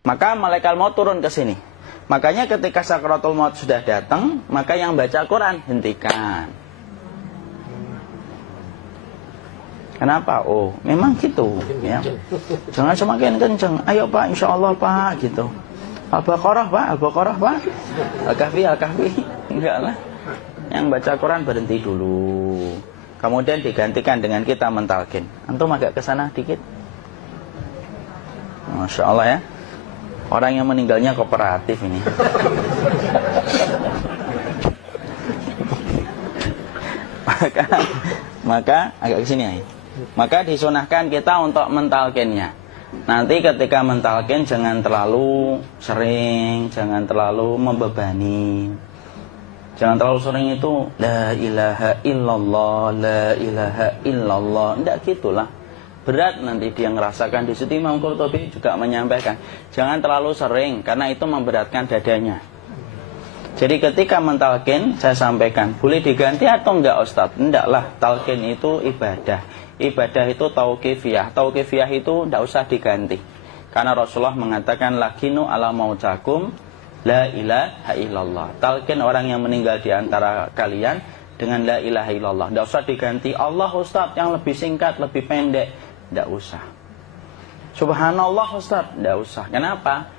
Maka malaikat maut turun ke sini. Makanya ketika sakaratul maut sudah datang, maka yang baca Quran hentikan. Kenapa? Oh, memang gitu ya. Jangan semakin kenceng. Ayo Pak, insya Allah Pak, gitu. Al-Baqarah Pak, Al-Baqarah Pak. Al-Kahfi, Al-Kahfi. Enggak lah. Yang baca Quran berhenti dulu. Kemudian digantikan dengan kita mentalkin. Antum agak ke sana dikit. Masya Allah ya. Orang yang meninggalnya kooperatif ini. maka agak ke sini ya. Maka disunahkan kita untuk mentalkinnya. Nanti ketika mentalkin jangan terlalu sering, jangan terlalu membebani. Jangan terlalu sering itu la ilaha illallah, la ilaha illallah. Tidak gitulah. Berat nanti dia ngerasakan. Di situ Imam Qurtubi juga menyampaikan, jangan terlalu sering karena itu memberatkan dadanya. Jadi ketika mentalkin saya sampaikan, boleh diganti atau enggak Ustadz? Enggak lah, talkin itu ibadah. Ibadah itu tauqifiyah. Tauqifiyah itu enggak usah diganti. Karena Rasulullah mengatakan lakinu ala mautakum la ilaha illallah. Talkin orang yang meninggal di antara kalian dengan la ilaha illallah. Enggak usah diganti Allah Ustadz yang lebih singkat, lebih pendek. Enggak usah. Subhanallah Ustadz, enggak usah. Kenapa?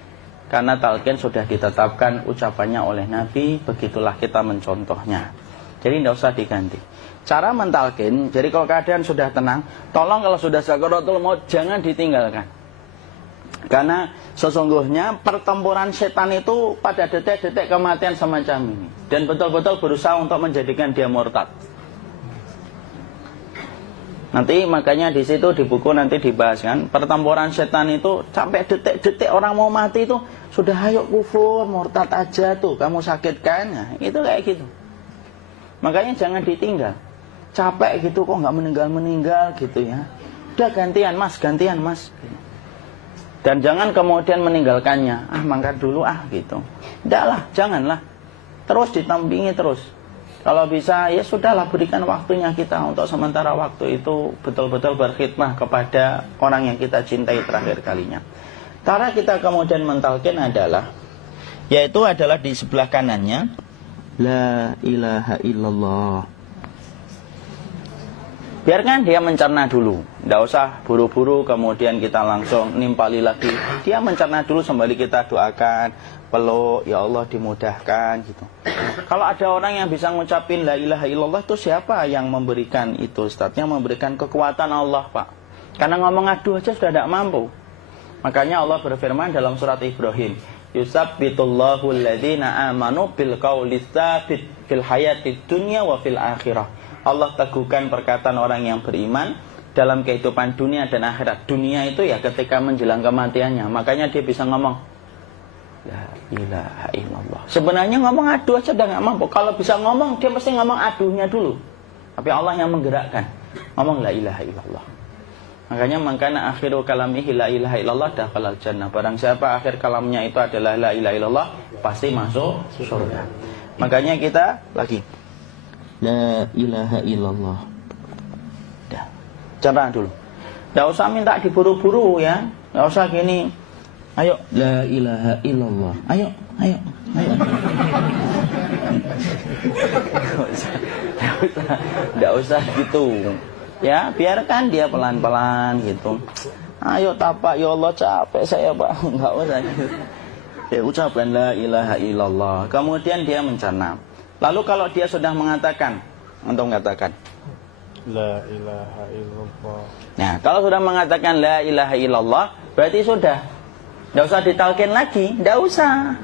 Karena talqin sudah ditetapkan ucapannya oleh Nabi, begitulah kita mencontohnya. Jadi tidak usah diganti. Cara mentalqin, jadi kalau keadaan sudah tenang, tolong kalau sudah sakaratul maut jangan ditinggalkan. Karena sesungguhnya pertempuran setan itu pada detik-detik kematian semacam ini. Dan betul-betul berusaha untuk menjadikan dia murtad. Nanti makanya di situ di buku nanti dibahas kan, pertempuran setan itu sampai detik-detik orang mau mati itu sudah ayo kufur, murtad aja tuh, kamu sakit kan? Nah, itu kayak gitu. Makanya jangan ditinggal. Capek gitu kok nggak meninggal gitu ya. Udah gantian mas. Dan jangan kemudian meninggalkannya. Mangkat dulu gitu. Enggak lah, janganlah. Terus ditampingi terus. Kalau bisa ya sudahlah, berikan waktunya kita untuk sementara waktu itu betul-betul berkhidmah kepada orang yang kita cintai terakhir kalinya. Cara kita kemudian mentalkin adalah, yaitu adalah di sebelah kanannya la ilaha illallah. Biarkan dia mencerna dulu, tidak usah buru-buru kemudian kita langsung nimpali lagi. Dia mencerna dulu sembari kita doakan, peluk, ya Allah dimudahkan gitu. Kalau ada orang yang bisa ngucapin la ilaha illallah, itu siapa yang memberikan itu Ustaz? Yang memberikan kekuatan Allah Pak. Karena ngomong aduh aja sudah tidak mampu. Makanya Allah berfirman dalam surat Ibrahim, yusabbitullahu alladhina amanu bil qawli tsabit fil hayatid dunya wa fil akhirah. Allah teguhkan perkataan orang yang beriman dalam kehidupan dunia dan akhirat. Dunia itu ya ketika menjelang kematiannya. Makanya dia bisa ngomong la ilaha illallah. Sebenarnya ngomong aduh aja udah gak mampu. Kalau bisa ngomong, dia mesti ngomong aduhnya dulu. Tapi Allah yang menggerakkan. Ngomong la ilaha illallah. Makanya mangkana akhiru kalamihi la ilaha illallah dakhalal jannah. Barang siapa akhir kalamnya itu adalah la ilaha illallah, pasti masuk surga. Makanya kita lagi la ilaha illallah. Dah. Cerah dulu. Tidak usah minta diburu-buru ya. Tidak usah gini. Ayo la ilaha illallah. Ayo. Tidak usah gitu. Ya, biarkan dia pelan-pelan gitu. Ayo tapak, ya Allah capek saya Pak. Enggak usah gitu. Ya, ucapkan la ilaha illallah. Kemudian dia mencerna. Lalu kalau dia sudah mengatakan, untuk mengatakan la ilaha illallah. Nah, kalau sudah mengatakan la ilaha illallah, berarti sudah. Tidak usah ditalkin lagi, tidak usah.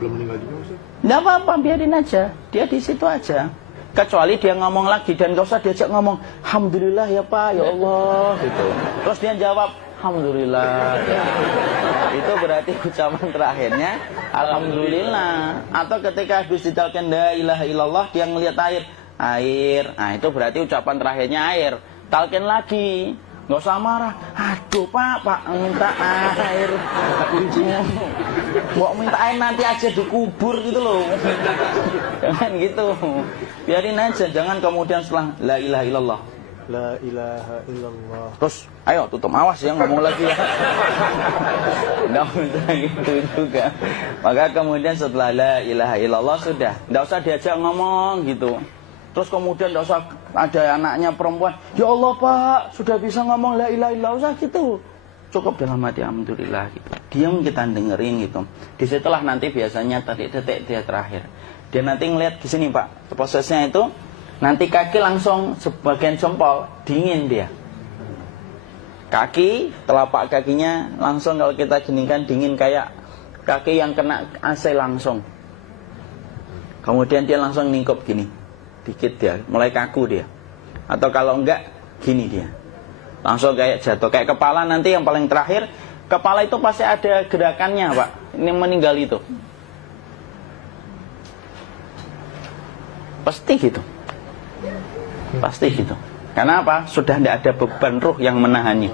Belum meninggal juga Ustaz? Tidak apa-apa, biarin aja. Dia di situ aja. Kecuali dia ngomong lagi dan gak usah diajak ngomong alhamdulillah ya Pak, ya Allah gitu. Terus dia jawab alhamdulillah ya. Itu berarti ucapan terakhirnya alhamdulillah. Atau ketika habis ditalkin la ilaha illallah, dia ngelihat air. Nah itu berarti ucapan terakhirnya air. Talkin lagi, nggak usah marah. Aduh Pak minta air. Mau minta air nanti aja dikubur gitu loh. Jangan gitu. Biarin aja, jangan kemudian setelah la ilaha illallah La ilaha illallah. Terus, ayo tutup, awas ya ngomong lagi ya. Nggak usah gitu juga. Maka kemudian setelah la ilaha illallah sudah, nggak usah diajak ngomong gitu. Terus kemudian nggak usah ada anaknya perempuan, ya Allah Pak, sudah bisa ngomong la ilaha illallah, usah gitu. Cukup dalam hati alhamdulillah gitu. Diam kita dengerin gitu. Disitulah nanti biasanya detik dia terakhir. Dia nanti ngeliat di sini Pak, prosesnya itu. Nanti kaki langsung sebagian jempol dingin dia. Kaki, telapak kakinya langsung kalau kita geningkan dingin kayak kaki yang kena AC langsung. Kemudian dia langsung ningkup gini. Dikit dia, mulai kaku dia. Atau kalau enggak, gini dia. Langsung kayak jatuh. Kayak kepala nanti yang paling terakhir, kepala itu pasti ada gerakannya Pak. Ini meninggal itu. Pasti gitu. Pasti gitu. Karena apa? Sudah tidak ada beban ruh yang menahannya.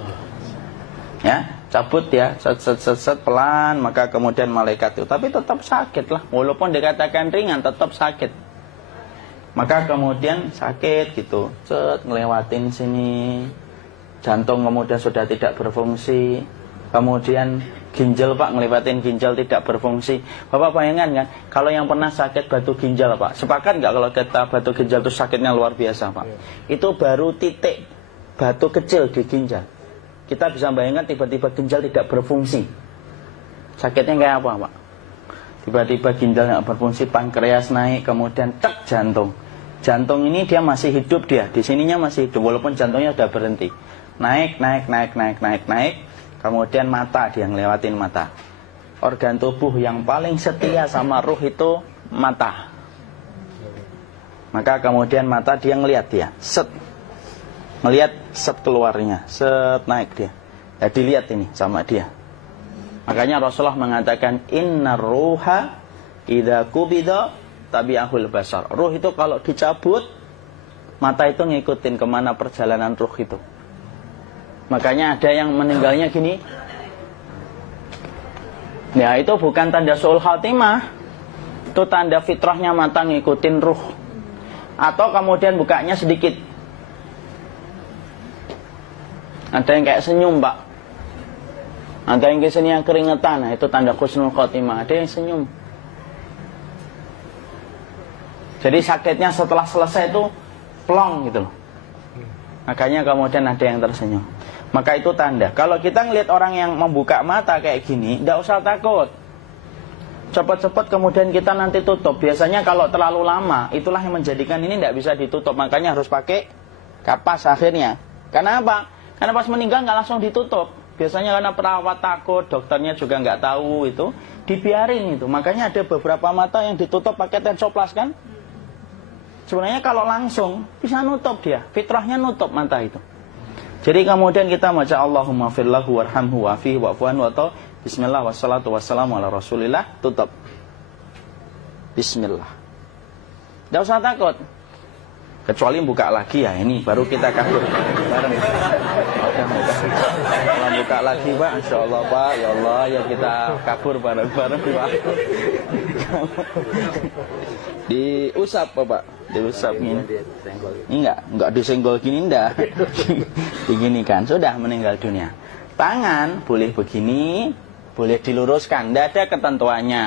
Ya, cabut ya, set pelan, maka kemudian malaikat itu. Tapi tetap sakit lah. Walaupun dikatakan ringan, tetap sakit. Maka kemudian sakit gitu. Set ngelewatin sini. Jantung kemudian sudah tidak berfungsi. Kemudian ginjal Pak, ngelewatin ginjal tidak berfungsi. Bapak bayangkan kan, kalau yang pernah sakit batu ginjal Pak, sepakat nggak kalau kita batu ginjal itu sakitnya luar biasa Pak? Itu baru titik batu kecil di ginjal. Kita bisa bayangkan tiba-tiba ginjal tidak berfungsi. Sakitnya kayak apa Pak? Tiba-tiba ginjal nggak berfungsi, pankreas naik, kemudian cek jantung. Jantung ini dia masih hidup dia, di sininya masih hidup walaupun jantungnya sudah berhenti. Naik. Kemudian mata, dia ngelewatin mata. Organ tubuh yang paling setia sama ruh itu mata. Maka kemudian mata dia ngelihat dia, set. Ngelihat set keluarnya, set naik dia. Ya dilihat ini sama dia. Makanya Rasulullah mengatakan innar ruha idza qubida tabi'ahul basar. Ruh itu kalau dicabut, mata itu ngikutin kemana perjalanan ruh itu. Makanya ada yang meninggalnya gini. Ya itu bukan tanda su'ul khatimah. Itu tanda fitrahnya mata ngikutin ruh. Atau kemudian bukanya sedikit. Ada yang kayak senyum Pak. Ada yang kesini yang keringetan. Nah, itu tanda husnul khatimah. Ada yang senyum. Jadi sakitnya setelah selesai itu plong gitu loh. Makanya kemudian ada yang tersenyum. Maka itu tanda. Kalau kita ngelihat orang yang membuka mata kayak gini, tidak usah takut. Cepat-cepat kemudian kita nanti tutup. Biasanya kalau terlalu lama, itulah yang menjadikan ini tidak bisa ditutup. Makanya harus pakai kapas akhirnya. Karena apa? Karena pas meninggal nggak langsung ditutup. Biasanya karena perawat takut, dokternya juga nggak tahu itu, dibiarin itu. Makanya ada beberapa mata yang ditutup pakai tensoplas kan? Sebenarnya kalau langsung bisa nutup dia, fitrahnya nutup mata itu. Jadi kemudian kita baca Allahumma firlahu warhamhu wa'afihi wa'fuanhu atau bismillah wassalatu wassalamu ala rasulillah, tutup. Bismillah. Tidak usah takut. Kecuali buka lagi ya, ini baru kita kabur bareng. Kalau buka lagi Pak, insya Allah Pak, ya Allah ya kita kabur bareng-bareng Pak. Diusap Pak, diusap ini. Enggak disenggol gini enggak. Begini kan, sudah meninggal dunia. Tangan boleh begini, boleh diluruskan, enggak ada ketentuannya.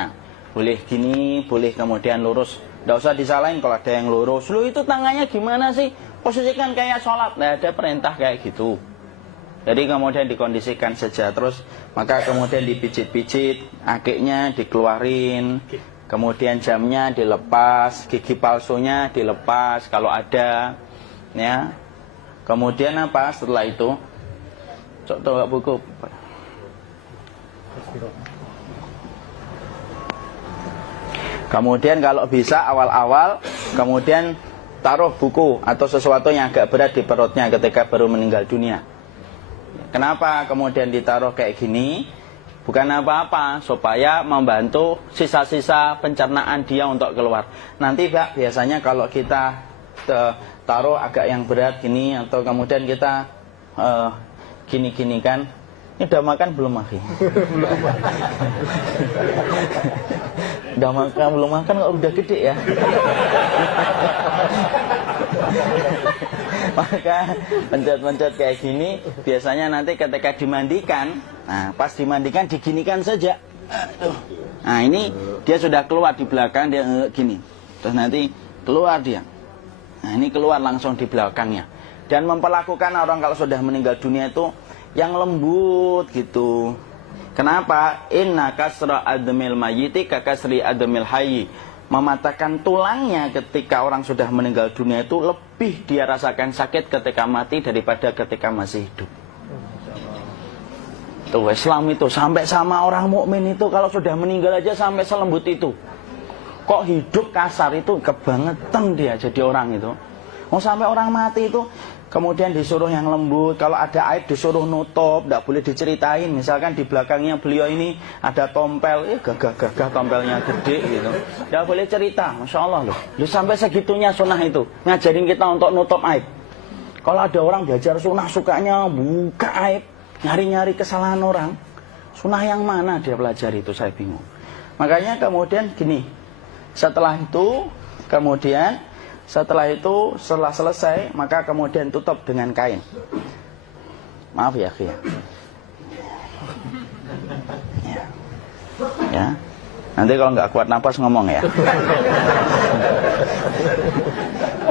Boleh gini, boleh kemudian lurus. Nggak usah disalahin kalau ada yang lurus. Lu itu tangannya gimana sih? Posisikan kayak sholat. Nggak ada perintah kayak gitu. Jadi kemudian dikondisikan saja. Terus maka kemudian dipijit-pijit, akiknya dikeluarin, kemudian jamnya dilepas, gigi palsunya dilepas kalau ada, ya. Kemudian apa? Setelah itu, coba buku. Kemudian kalau bisa awal-awal, kemudian taruh buku atau sesuatu yang agak berat di perutnya ketika baru meninggal dunia. Kenapa kemudian ditaruh kayak gini? Bukan apa-apa, supaya membantu sisa-sisa pencernaan dia untuk keluar. Nanti Pak, biasanya kalau kita taruh agak yang berat gini, atau kemudian kita gini-gini kan, ini udah makan belum Maki? Udah makan belum makan kok udah gede ya? Maka pencet-pencet kayak gini biasanya nanti ketika dimandikan, nah pas dimandikan diginikan saja. Nah ini dia sudah keluar di belakang, dia gini. Terus nanti keluar dia. Nah ini keluar langsung di belakangnya. Dan memperlakukan orang kalau sudah meninggal dunia itu yang lembut gitu. Kenapa? Inna kasra admil mayyiti kakasri admil hayyi. Mematahkan tulangnya ketika orang sudah meninggal dunia itu lebih dia rasakan sakit ketika mati daripada ketika masih hidup. Tuh Islam itu sampai sama orang mukmin itu kalau sudah meninggal aja sampai selembut itu. Kok hidup kasar itu kebangetan dia jadi orang itu. Mau sampai orang mati itu kemudian disuruh yang lembut, kalau ada aib disuruh nutup, tidak boleh diceritain. Misalkan di belakangnya beliau ini ada tompel, gagah-gagah tompelnya gede gitu, tidak boleh cerita. Masya Allah loh, sampai segitunya sunnah itu ngajarin kita untuk nutup aib. Kalau ada orang belajar sunnah sukanya buka aib, nyari-nyari kesalahan orang, sunnah yang mana dia pelajari itu, saya bingung. Makanya kemudian gini, setelah selesai, maka kemudian tutup dengan kain. Maaf ya, Ki. Ya. Nanti kalau nggak kuat napas ngomong ya.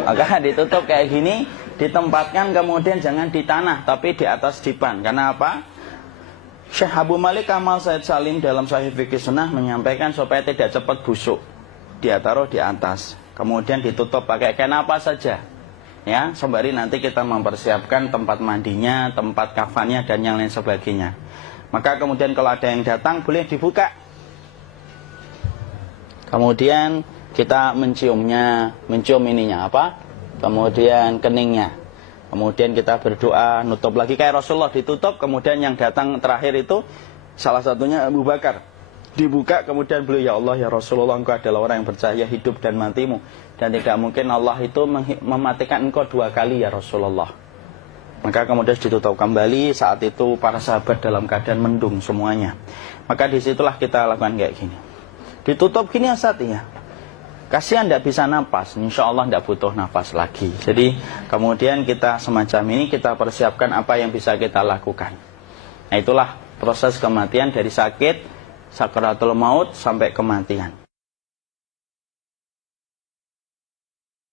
Maka ditutup kayak gini, ditempatkan kemudian jangan di tanah, tapi di atas dipan. Karena apa? Syekh Abu Malik Kamal Said Salim dalam Sahih Fikih Sunnah menyampaikan supaya tidak cepat busuk. Dia taruh di atas. Kemudian ditutup pakai kain apa saja, ya, sembari nanti kita mempersiapkan tempat mandinya, tempat kafannya dan yang lain sebagainya. Maka kemudian kalau ada yang datang boleh dibuka. Kemudian kita menciumnya, mencium ininya apa? Kemudian keningnya. Kemudian kita berdoa, nutup lagi kayak Rasulullah ditutup. Kemudian yang datang terakhir itu salah satunya Abu Bakar. Dibuka kemudian beliau, ya Allah ya Rasulullah, engkau adalah orang yang percaya hidup dan matimu, dan tidak mungkin Allah itu mematikan engkau 2 kali ya Rasulullah. Maka kemudian ditutup kembali. Saat itu para sahabat dalam keadaan mendung semuanya. Maka disitulah kita lakukan kayak gini, ditutup gini Ustaz ya. Kasihan tidak bisa nafas, insya Allah tidak butuh nafas lagi. Jadi kemudian kita semacam ini kita persiapkan apa yang bisa kita lakukan. Nah itulah proses kematian dari sakit sakaratul maut sampai kematian.